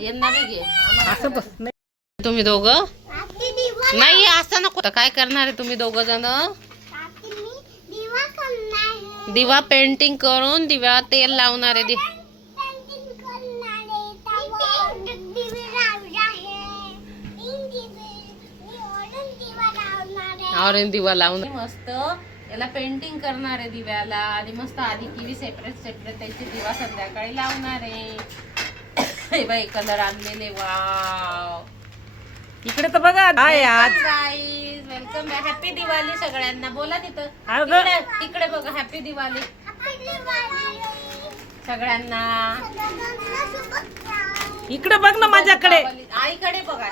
यांना बी घे. असं बस नाही. तुम्ही दोघं नाही असं नको. तर काय करणार आहे तुम्ही दोघं जण? दिवा पेंटिंग करून दिव्या तेल लावणार आहे. ऑरेंज दिवा लावून मस्त याला पेंटिंग करणार आहे दिव्याला. आणि मस्त आधी किवी सेपरेट सेपरेट त्याची दिवा संध्याकाळी लावणार आहे. हे बाई कलर आणलेले. वाव. इकडे तर बघा. हाय आज गाईज वेलकम. हॅपी दिवाळी सगळ्यांना. बोला तिथं. तिकडे बघा. हॅपी दिवाळी सगळ्यांना. इकडे बघ ना माझ्याकडे. आईकडे बघा.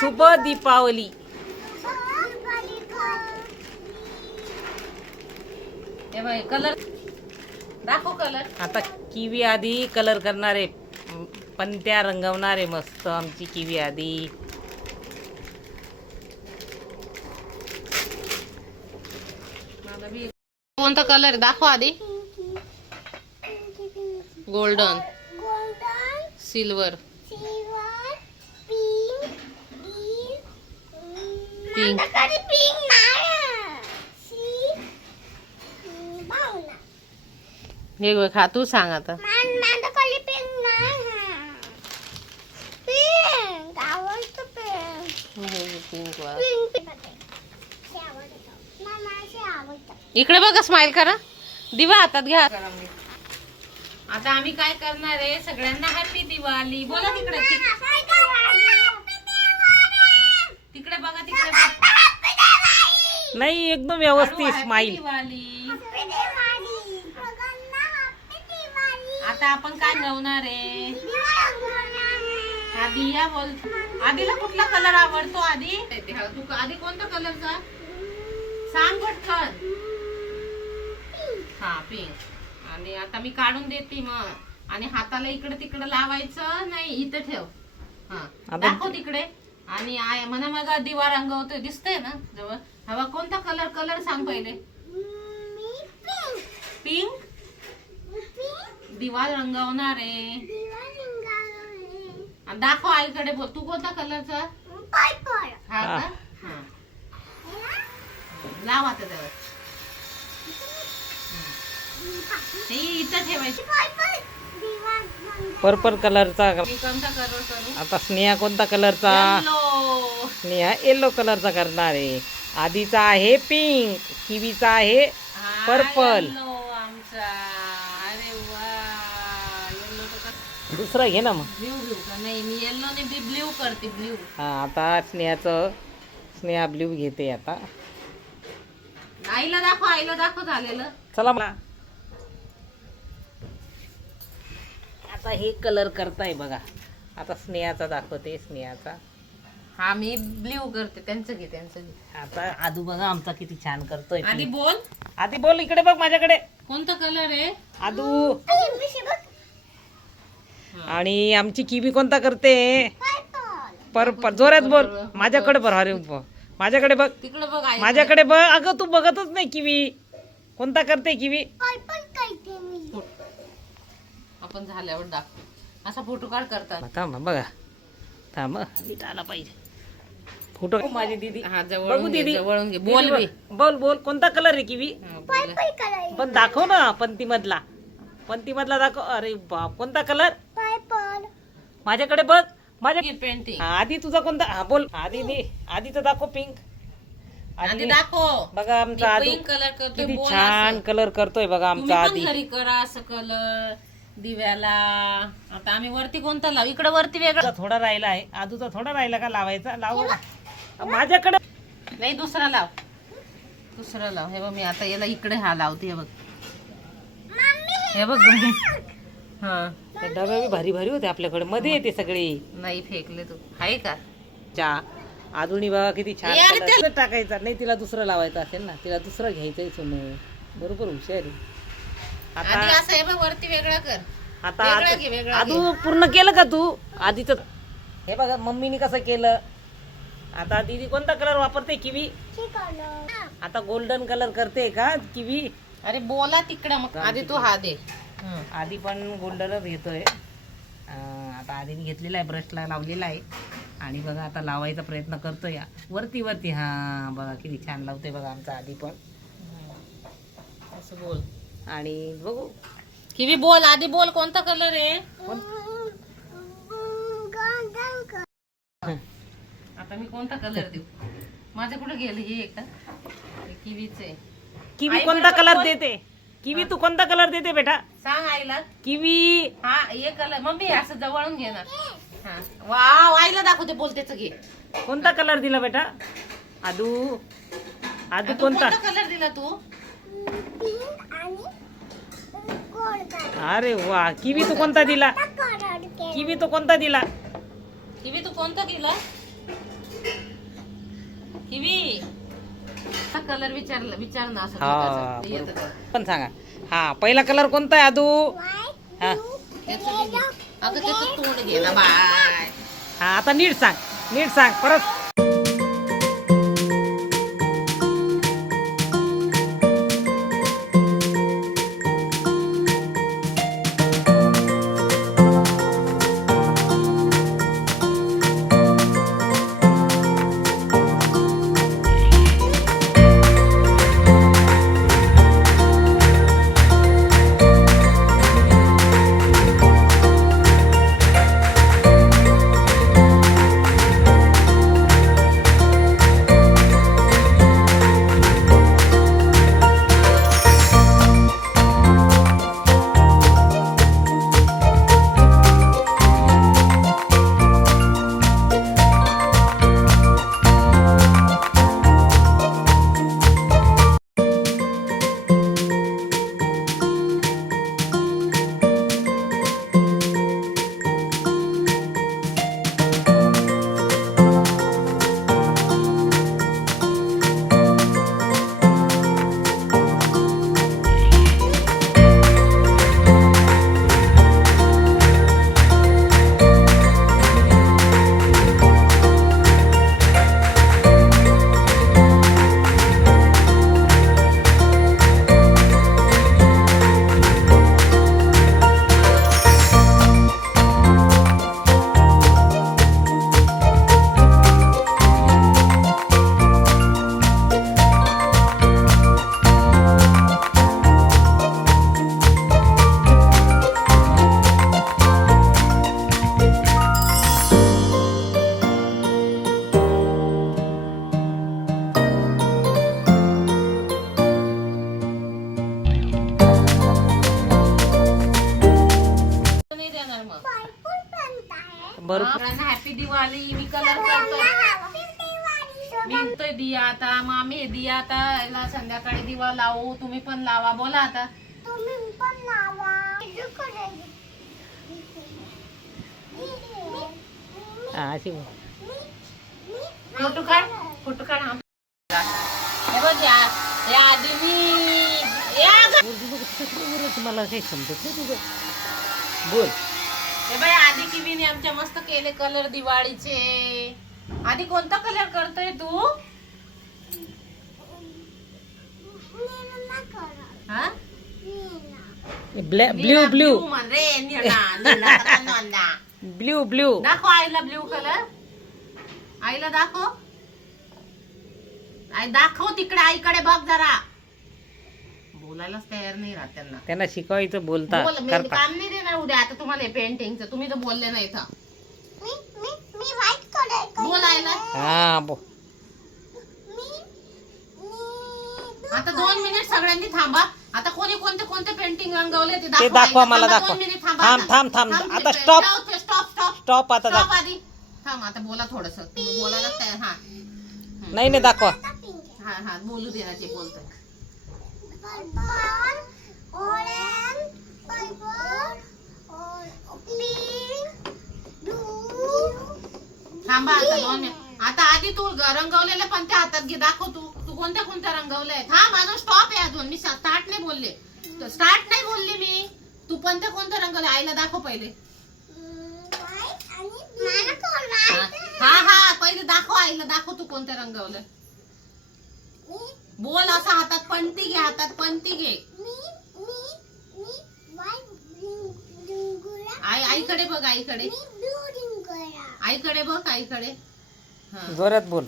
शुभ दीपावली. हे बाई कलर दाखव. कलर आता किवी आधी कलर करणार आहे. पंत्या रंगवणार आहे मस्त आमची किवी आधी. कोणता कलर दाखव आधी. Golden, silver, pink. हे बघ. हा तू सांग आता. इकडे बघा. स्माइल करा. दिवा हातात घ्या. आता आम्ही काय करणार आहे. सगळ्यांना हॅपी दिवाळी बोला. तिकडे तिकडे बघा. तिकडे नाही एकदम व्यवस्थित स्माइल. आता आपण काय लावणार आहे. आधी या बोल. आधीला कुठला कलर आवडतो. आधी तू आधी कोणता कलरचा सांग पटकन. हा पिंक. आणि आता मी काढून देते मग. आणि हाताला इकडे तिकडे लावायचं नाही. इथं ठेव. हा दाखव तिकडे. आणि म्हणा मग दिवा रंगवतोय दिसतंय ना जवळ. हवा कोणता कलर. कलर सांग पहिले. पिंक. दिवा रंगवणार आहे. दाखव आईकडे बोल. तू कोणता कलरचा. हा का. हा लाव आता जवळ. इथं ठेवायची. पर्पल कलरचा. कोणता कलर करू. आता स्नेहा कोणता कलरचा. स्नेहा येलो कलरचा करणार आहे. आधीचा आहे पिंक. किवीचा आहे पर्पल. अरे वा. दुसरा घे ना मग. ब्ल्यू घेऊ का. नाही मी येल्लो ने ब्ल्यू करते. ब्ल्यू. हा आता स्नेहा ब्ल्यू घेते. आता आईला दाखव. आईला दाखव झालेलं. चला मला. आता हे कलर करताय बघा. आता स्नेहाचा दाखवते. स्नेहाचा. हा मी ब्ल्यू करते. त्यांचं घे. त्यांचं घे. आता आदू बघा आमचा किती छान करतोय. आधी बोल. आधी बोल. इकडे बघ माझ्याकडे. कोणता कलर आहे आदू. आणि आमची किवी कोणता करते. पर्पल. जोरात बोल. माझ्याकडे बघ. अरे माझ्याकडे बघ. तिकडे बघ. माझ्याकडे बघ. अगं तू बघतच नाही किवी कोणता करते. किवी आपण झाल्यावर दाखव. असा फोटो काढ करतात. थांब बघा. थांब नीट आला पाहिजे फोटो. माझी दीदी. हा बघू जवळून घे. दीदी. जवळून घे. बोल बी. बोल बोल. कोणता कलर आहे किवी. हा, बोल. पण दाखव ना. पंती मधला. पंती मधला दाखव. अरे बाप. कोणता कलर. माझ्याकडे बघ. माझ्या पेंटिंग. आधी तुझा कोणता. हा बोल. आधीचा दाखव. पिंक. आधी दाखव. बघा आमचा आदू पिंक कलर करतोय. किती बोल छान असं. कलर करतोय बघा आमचा तुम्ही आधी. पण घरी करा असं कलर दिव्याला. आता आम्ही वरती कोणता लावू. इकडे वरती वेगळा. थोडा राहिला आहे. आदूचा थोडा राहिला का लावायचा. लाव माझ्याकडे. नाही दुसरा लाव. दुसरा लाव. हे बघ मी आता याला इकडे हा लावते. हे बघ. हे बघ. हा ते डबे बी भारी भारी होते आपल्याकडे. मध्ये येते सगळी. नाही फेकले तू. आहे का. चा आदुनी बघा किती छान यार कलर टाकायचा. नाही तिला दुसरं लावायचं असेल ना. तिला दुसरं घ्यायचंय समोर. बरोबर हुशारी. आधी आता असं हे बघ वरती वेगळा कर. आता वेगळं घे, वेगळं आदू पूर्ण केलं का तू. आधीच हे बघा मम्मीने कसं केलं. आता दीदी कोणता कलर वापरते. किवी. आता गोल्डन कलर करते का किवी. अरे बोला तिकडं मग. आधी तू हा दे. आधी पण गोल्डनच घेतोय. आता आधीने घेतलेला आहे, ब्रशला लावलेला आहे आणि बघा आता लावायचा प्रयत्न करतो या वरती वरती. हा बघा किती छान लावते बघा आमचा आधी पण. असं बोल आणि बघू किवी बोल, आधी बोल कोणता कलर आहे. आता मी कोणता कलर देऊ, माझं कुठे गेलं हे एकदा किवीच आहे. किवी आई कोणता बरोबर कलर बोल. देते, किवी तू कोणता कलर देते बेटा. सांग आईला. किवी हा हे कलर मम्मी असं जवळून घेणार. हा वाव, आईला दाखवते, बोलतेच घे. कोणता कलर दिला बेटा. आदू आदू तू कोणता. कलर दिला तू. अरे वा, किवी तू कोणता दिला. किवी तू कोणता दिला. किवी तू कोणता दिला. किवी कलर विचार ना असं हा दुधाचं. ते येतं का? पण सांगा. हा पहिला कलर कोणता आहे आदू. हा त्याचं घे. अगं त्याचं तोंड घे ना बाय. हा आता नीट सांग परत. नाही देणार मग. बरोबर. हॅपी दिवाळी. मी कलर करतोय, विकतोय दिया आता. मामी दिया आता याला संध्याकाळी दिवा लावू. तुम्ही पण लावा. बोला आता. हा अशी बोल. फोटो काढ, फोटो काढ. हे बघ या आधी मी तुम्हाला काही समजत नाही तुझं. बोल. हे बाई आधी किवीने आमच्या मस्त केले कलर दिवाळीचे. आधी कोणता कलर करतोय तू. हा ब्ल्यू ब्ल्यू म्हण रे. निळा. Blue blue. दाखव आईला ब्ल्यू कलर. आईला दाखव. आई दाखव तिकडे. आईकडे बघ जरा. बोलायलाच तयार नाही राहत त्यांना. त्यांना शिकवायचं बोलता बोल, मी करता. काम नाही देणार उद्या आता तुम्हाला पेंटिंगचं. तुम्ही तर बोलले नाही इथं. बोलायला हा बोल. आता 2 मिनिट सगळ्यांनी थांबा. आता कोणी कोणते कोणते पेंटिंग रंगवले ते दाखवा मला. थांबा, दाखवा. 2 मिनिट थांबा. थांब थांब थांब आता स्टॉप स्टॉप स्टॉप आता दाखव. आधी थांब. आता बोला थोडस. तुम्ही बोलायला तयार. हा नाही दाखवा. हा हा बोलू दे ना. ते बोलतोय. थांबा आता 2 मिनिट. आता आधी तू रंगवलेले पण त्या हातात घे. दाखव तू तू कोणत्या कोणत्या रंगवलंय. हा माझा स्टॉप आहे अजून. मी स्टार्ट नाही बोलले. स्टार्ट नाही बोलले मी. तू पण कोणत्या रंगवले आईला दाखव पहिले. हा हा पहिले दाखव आईला. दाखव तू कोणत्या रंगवलं. बोल असं. हातात पणती घे. हातात पणती घे. आईकडे बघ, आईकडे बघ, आईकडे. जोरात बोल.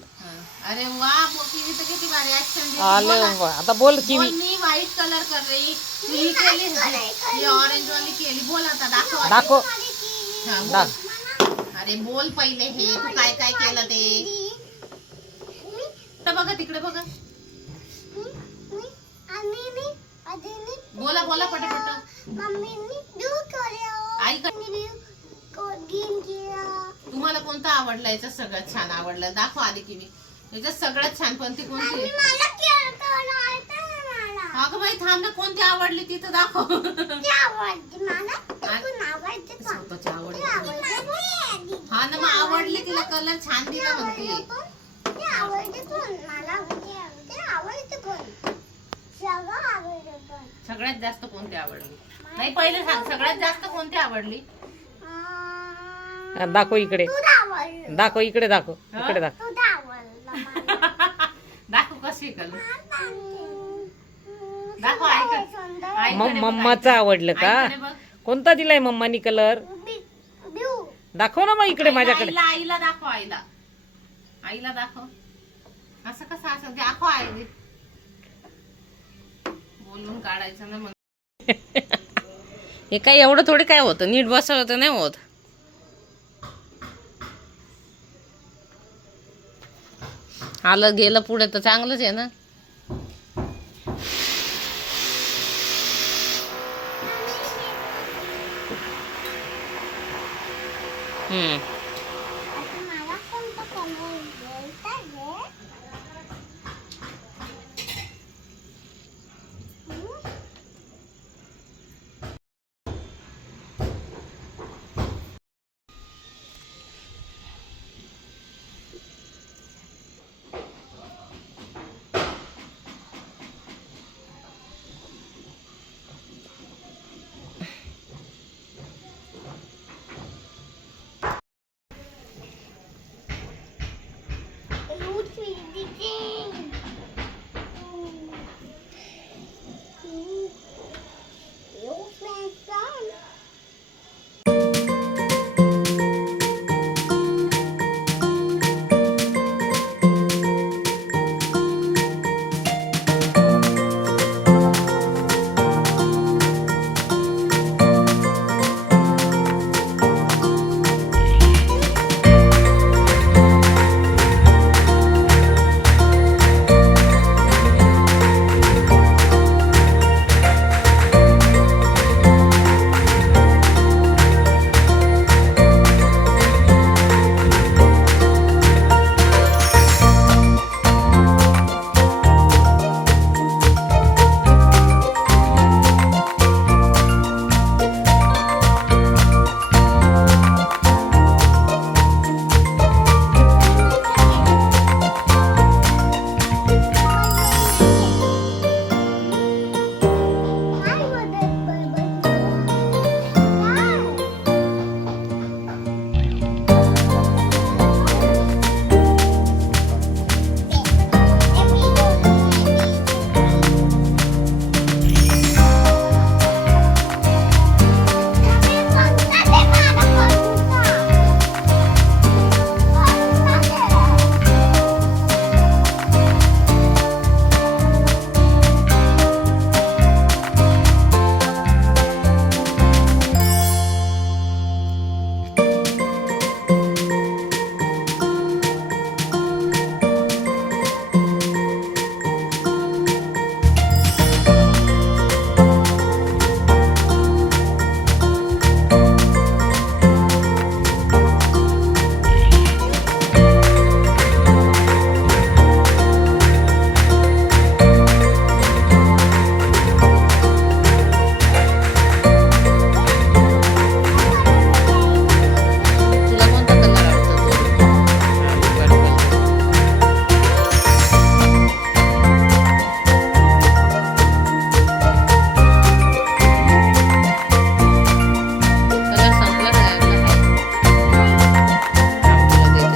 अरे वा, किवी तर किती भारी ऍक्शन आलं आता बोल किवी. मी व्हाईट कलर कर रही, तू ही केली, ही ऑरेंज वाली केली. बोल आता, दाखव. दाखव. हा, बोल. अरे बोल पहिले हे तू काय काय केलं ते. तर बघा तिकडे बघा. बोला बोला पटापट. आई तुम्हाला कोणता आवडला? याच्यात सगळ्यात छान आवडलं? दाखव आधी किवी. याच्यात सगळ्यात छान कोणती कोणती? अगं बाई थांब ना, कोणती आवडली ती तर दाखव. स्वतःची आवड. हा ना, मग आवडली तिला, कलर छान दिला म्हणते. सगळ्यात जास्त कोणती आवडली? नाही पहिले सांग, सगळ्यात जास्त कोणती आवडली? दाखव इकडे, दाखव इकडे, दाखव इकडे, दाखव. दाखव कशी कलर. दाखव. मम्माचं आवडलं का? कोणता दिलाय मम्मानी कलर? दाखव ना मग इकडे माझ्याकडे. आईला दाखव, आईला दाखव. असं कसं असं दाखव. आई बोलून काढायचं ना. हे काय एवढं थोडी काय होतं, नीट बसवलं तर नाही होत. आलं गेलं पुढे तर चांगलंच आहे ना.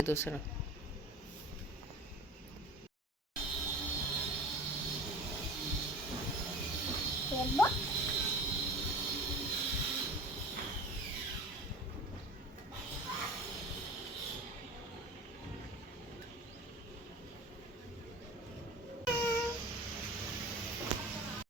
दुसरं.